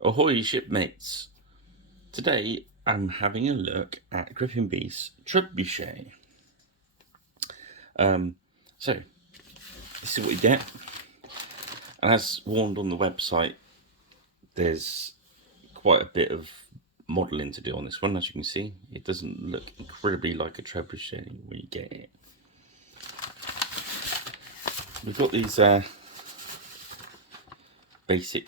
Ahoy shipmates! Today I'm having a look at Griffin Beast's trebuchet. So this is what you get, and as warned on the website, there's quite a bit of modelling to do on this one. As you can see, it doesn't look incredibly like a trebuchet when you get it. We've got these basic,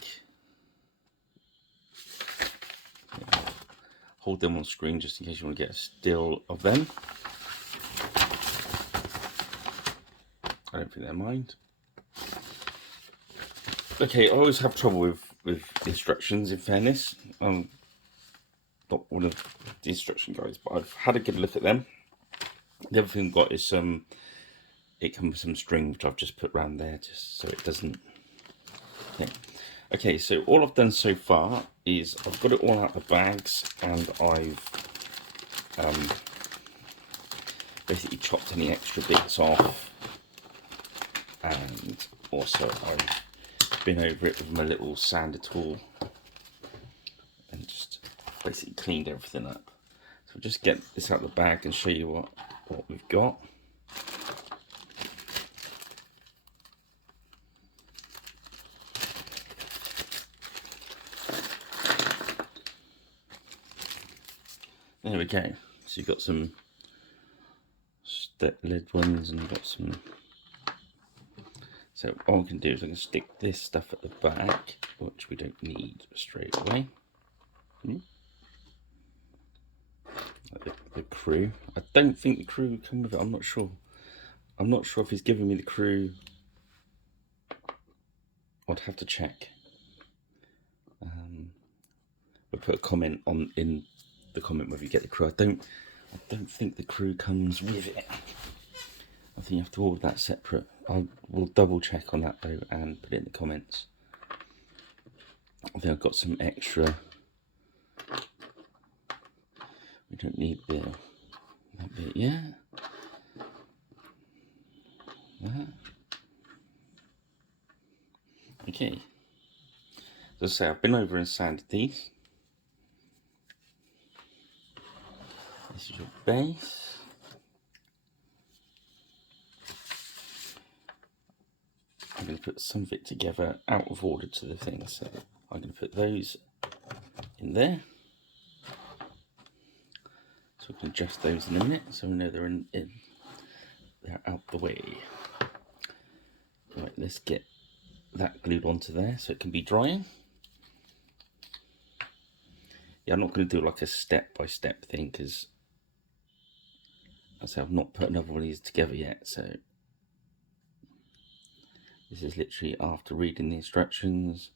hold them on screen just in case you want to get a still of them. I don't think they mind. Okay, I always have trouble with instructions, in fairness. I'm not one of the instruction guys, but I've had a good look at them. The other thing I've got is it comes with some string, which I've just put around there just so it doesn't. Okay, so all I've done so far is I've got it all out of the bags, and I've basically chopped any extra bits off, and also I've been over it with my little sander tool and just basically cleaned everything up. So I'll just get this out of the bag and show you what we've got. There we go. So you've got some step lid ones, and you've got some. So all I can do is I can stick this stuff at the back, which we don't need straight away. The crew. I don't think the crew come with it. I'm not sure. I'm not sure if he's giving me the crew. I'd have to check. We'll put a comment in the comment whether you get the crew. I don't think the crew comes with it. I think you have to order that separate. I will double check on that though and put it in the comments. I think I've got some extra. We don't need that bit yet. That. Okay. As I say, I've been over and sanded these. This is your base. I'm going to put some of it together out of order to the thing, so I'm going to put those in there. So we can adjust those in a minute, so we know they're they're out the way. Right, let's get that glued onto there so it can be drying. Yeah, I'm not going to do like a step-by-step thing because I've not put another one of these together yet, so this is literally after reading the instructions.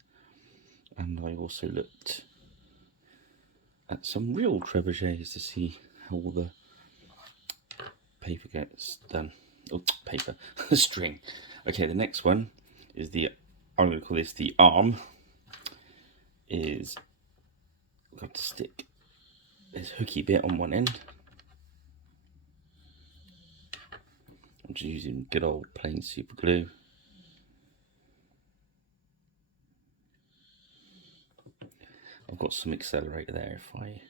And I also looked at some real trebuchets to see how all the paper gets done. Oh, paper, string. Okay, the next one is I'm going to call this the arm. Is got to stick this hooky bit on one end. I'm just using good old plain super glue. I've got some accelerator there if I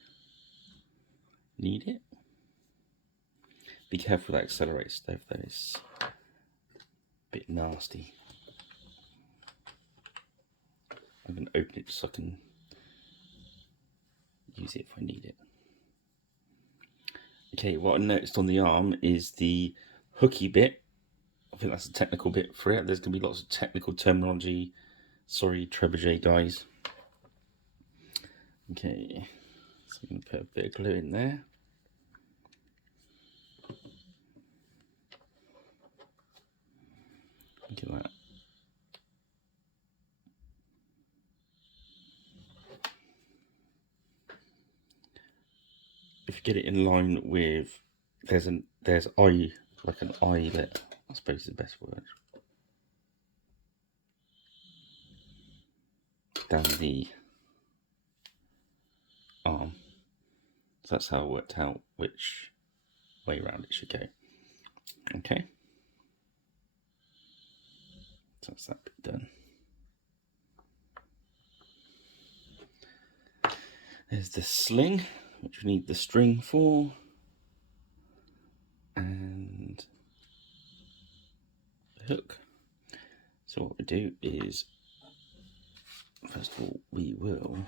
need it. Be careful with that accelerator stuff, though, it's a bit nasty. I'm going to open it so I can use it if I need it. Okay, what I noticed on the arm is the hooky bit. I think that's a technical bit for it. There's going to be lots of technical terminology. Sorry, trebuchet guys. Okay, so I'm going to put a bit of glue in there. Look at that. If you get it in line with, there's eye, like an eyelet, I suppose is the best word, down the arm. So that's how I worked out which way around it should go. Okay, so that's that bit done. There's the sling, which we need the string for, and the hook. So what we do is, first of all, we will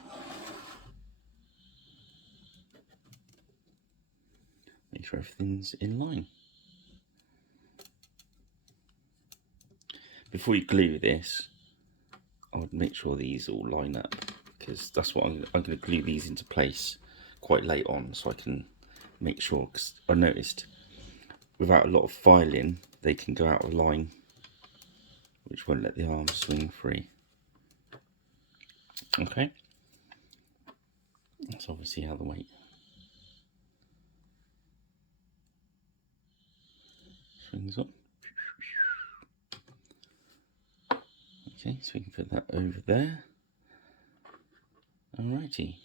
make sure everything's in line. Before you glue this, I would make sure these all line up, because that's what I'm going to glue these into place quite late on, so I can make sure, because I noticed without a lot of filing they can go out of line, which won't let the arm swing free. Okay, that's obviously how the weight swings up. Okay, so we can put that over there. Alrighty,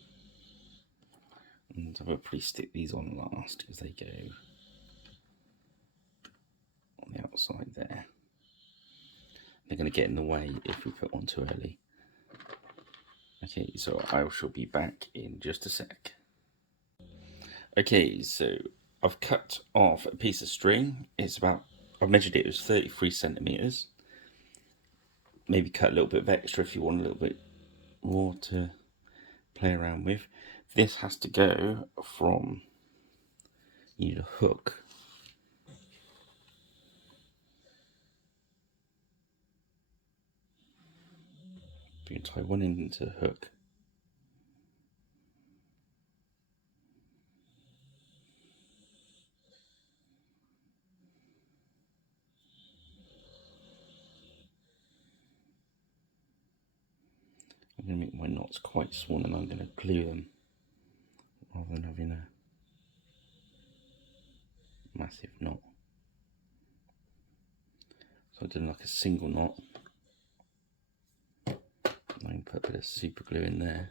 and I'll probably stick these on last because they go on the outside there. They're going to get in the way if we put one too early. Okay, so I shall be back in just a sec. Okay, so I've cut off a piece of string. It's about, I've measured it, it was 33 centimeters. Maybe cut a little bit of extra if you want a little bit more to play around with. This has to go from, you need a hook. You can tie one end into the hook. I'm going to make my knots quite small and I'm going to glue them rather than having a massive knot. So I did like a single knot. I can put a bit of super glue in there.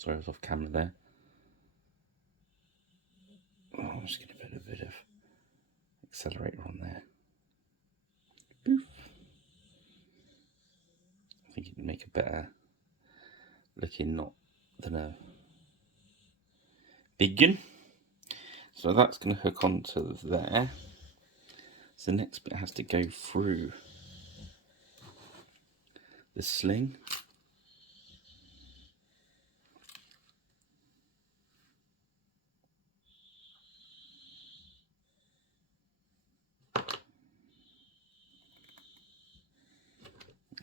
Sorry, I was off camera there. Oh, I'm just going to put a bit of accelerator on there. Boof. I think it'd make a better looking knot than a big gun. So that's going to hook onto there. So the next bit has to go through the sling.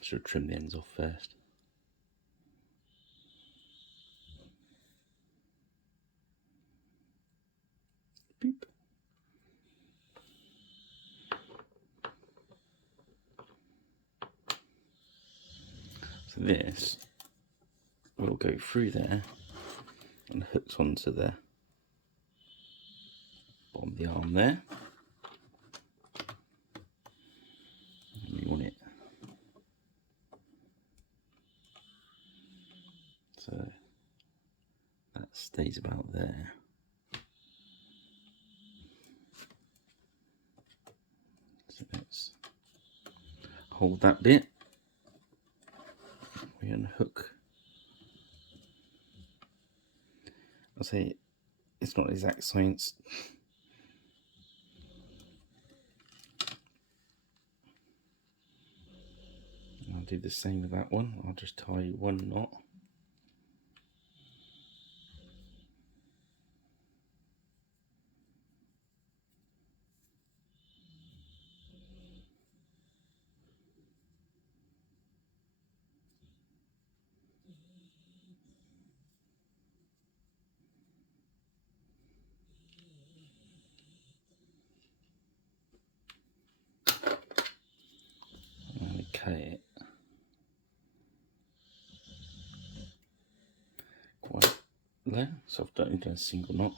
Should trim the ends off first. Boop. So this will go through there and hooks onto the bottom of the arm there. And we want it so that stays about there. So let's hold that bit. We unhook. I'll say it's not exact science. I'll do the same with that one. I'll just tie one knot. Okay. Quite there. So I've done a single knot.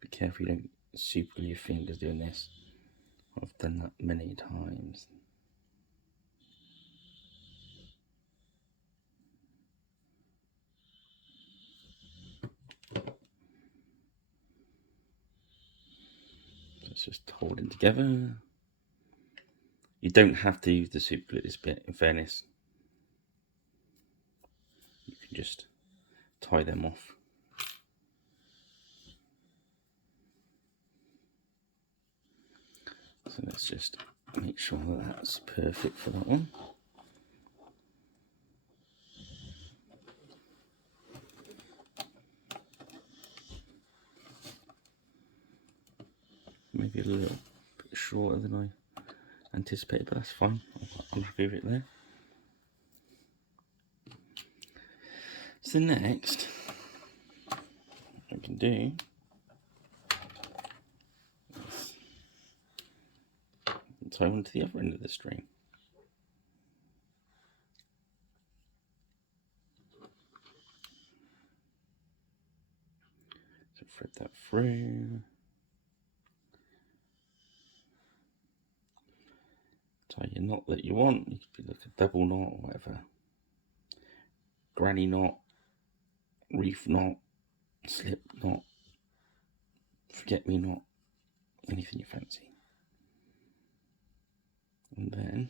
Be careful you don't super glue your fingers doing this. I've done that many times. Let's just hold it together. You don't have to use the super glue this bit, in fairness. You can just tie them off. So let's just make sure that that's perfect for that one. Maybe a little bit shorter than I anticipated, but that's fine. I'm happy with it there. So next, what I can do is tie one to the other end of the string. So thread that through. Tie your knot that you want. You could be like a double knot or whatever. Granny knot, reef knot, slip knot, forget me knot, anything you fancy. And then,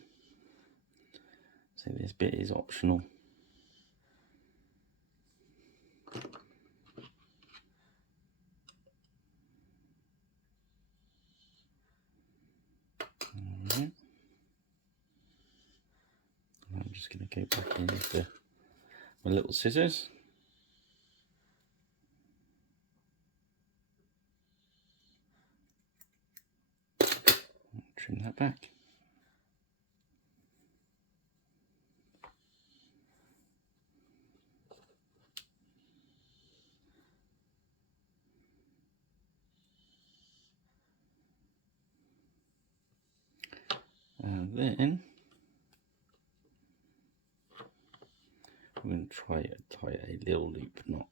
so this bit is optional. Alright. I'm just going to go back in with my little scissors. Trim that back. And then I'm going to try to tie a little loop knot.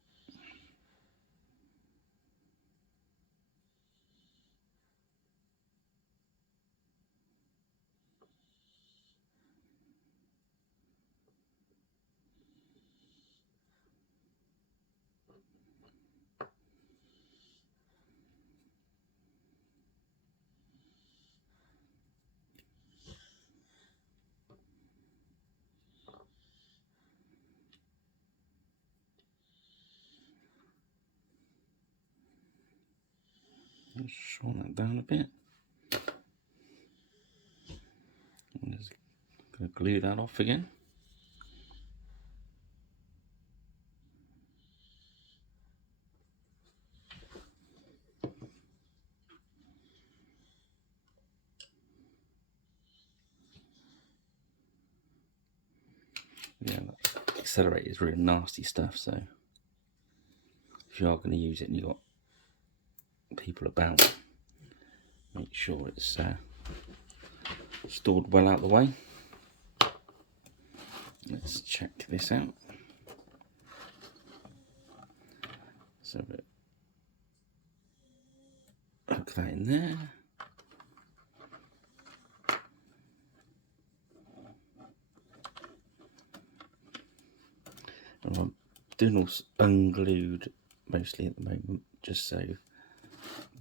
Let's shorten that down a bit. I'm just going to glue that off again. Yeah, that accelerator is really nasty stuff, so if you are going to use it and you've got people about, make sure it's stored well out of the way. Let's check this out. So hook that in there. And I'm doing all unglued mostly at the moment, just so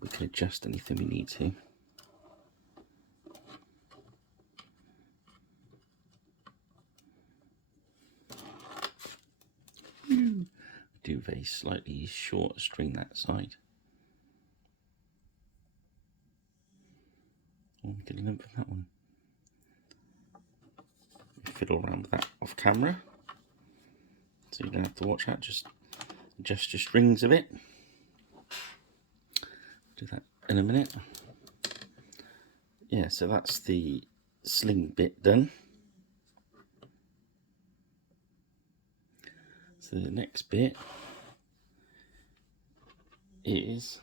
we can adjust anything we need to. Do a slightly shorter string that side. Or we could limp that one. Fiddle around with that off camera, so you don't have to watch that, just adjust your strings a bit. Do that in a minute. Yeah, so that's the sling bit done. So the next bit is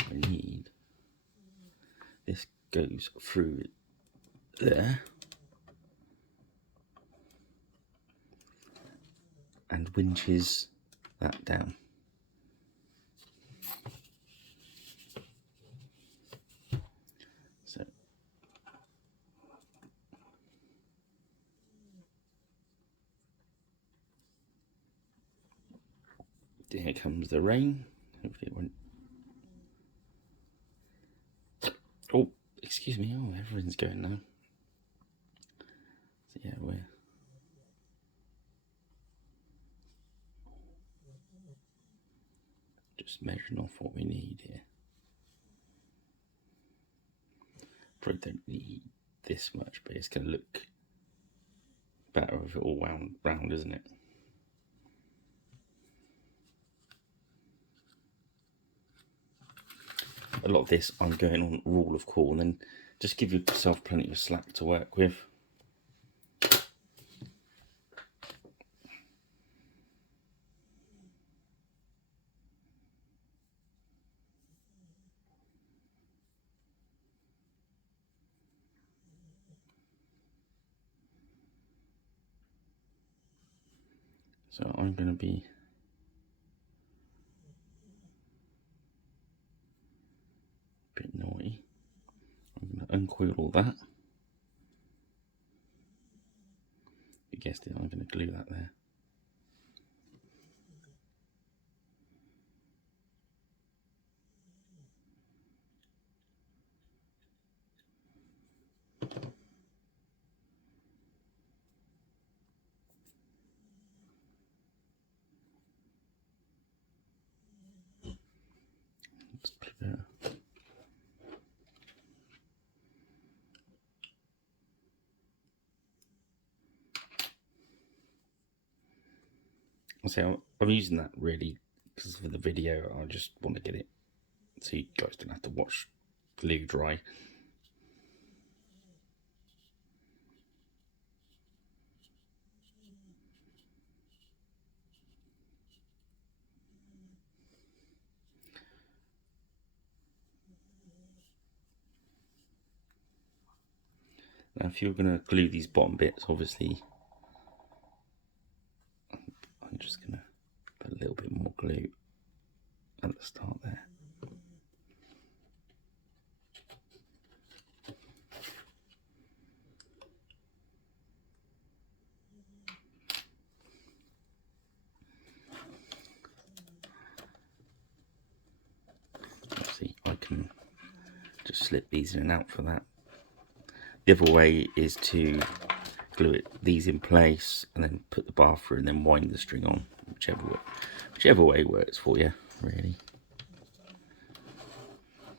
I need this goes through there and winches that down. So Here comes the rain. Hopefully it won't. Oh, excuse me. Oh, everything's going now. So yeah, we're just measuring off what we need here. Probably don't need this much, but it's going to look better if it all wound round, isn't it? A lot of this I'm going on rule of cool, and then just give yourself plenty of slack to work with. So I'm going to be a bit naughty. I'm going to uncoil all that. You guessed it, I'm going to glue that there. Just put it there. So I'm using that really because for the video I just want to get it so you guys don't have to watch glue dry. Now if you're going to glue these bottom bits, obviously I'm just going to put a little bit more glue at the start there. See, I can just slip these in and out for that. The other way is to glue these in place and then put the bar through and then wind the string on, whichever way works for you, really.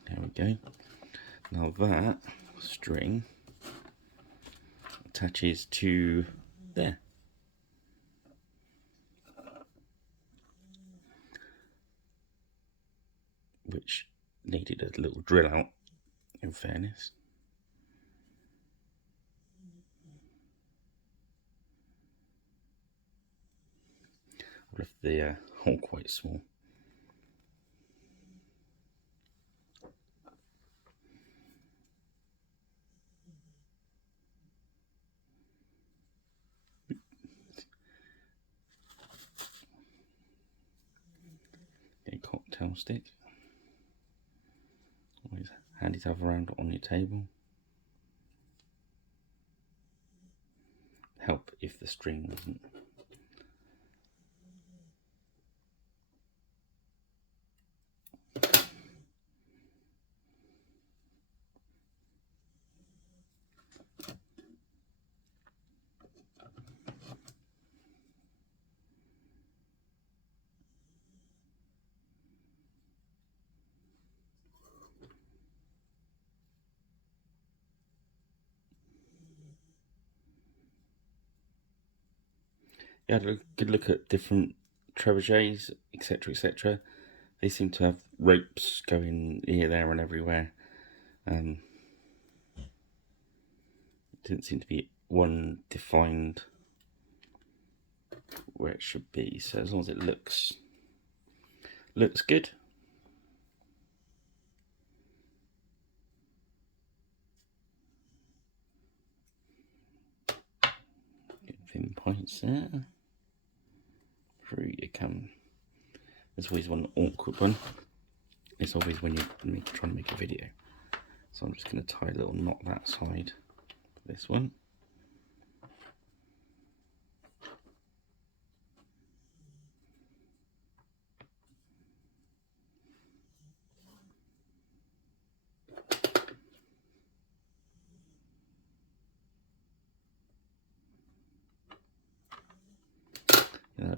There we go. Now that string attaches to there. Which needed a little drill out, in fairness. I've left the hole quite small. A cocktail stick. Always handy to have around on your table. Help if the string doesn't. You had a good look at different trebuchets, etc., etc. They seem to have ropes going here, there, and everywhere. It didn't seem to be one defined where it should be. So as long as it looks good. Good thin points there. Through you come. There's always one awkward one. It's always when you're trying to make a video. So I'm just going to tie a little knot that side for this one.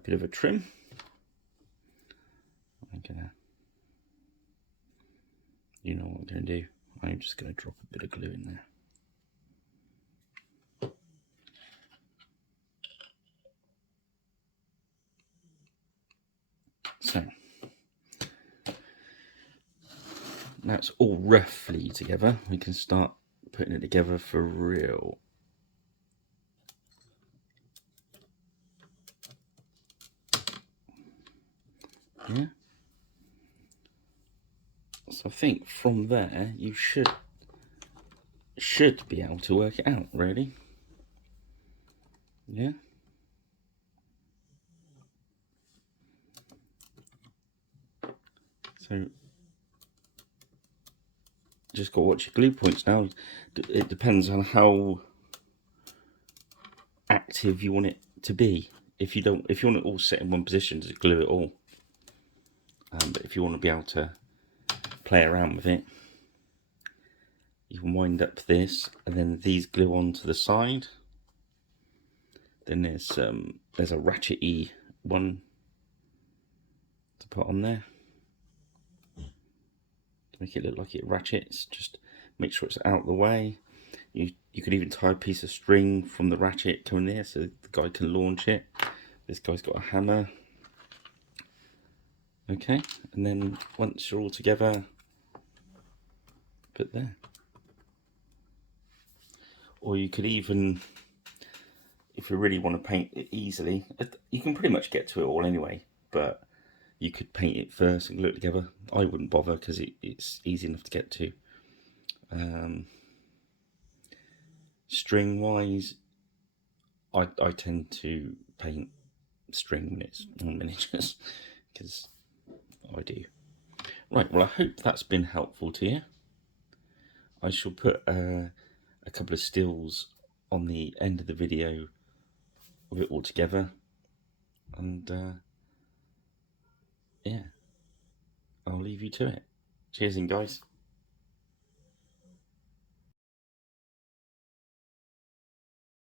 bit of a trim. You know what I'm going to do? I'm just going to drop a bit of glue in there. So, now it's all roughly together, we can start putting it together for real. Yeah. So I think from there you should be able to work it out, really. Yeah. So just got to watch your glue points now. It depends on how active you want it to be. If you want it all set in one position, just glue it all. But if you want to be able to play around with it, you can wind up this, and then these glue onto the side. Then there's a ratchet-y one to put on there to make it look like it ratchets. Just make sure it's out of the way. You could even tie a piece of string from the ratchet coming there so the guy can launch it. This guy's got a hammer. Okay, and then once you're all together, put there. Or you could even, if you really want to paint it easily, you can pretty much get to it all anyway, but you could paint it first and glue it together. I wouldn't bother because it's easy enough to get to. String wise, I tend to paint string when it's on miniatures because I do. Right, well, I hope that's been helpful to you. I shall put a couple of stills on the end of the video of it all together, and yeah, I'll leave you to it. Cheers, guys.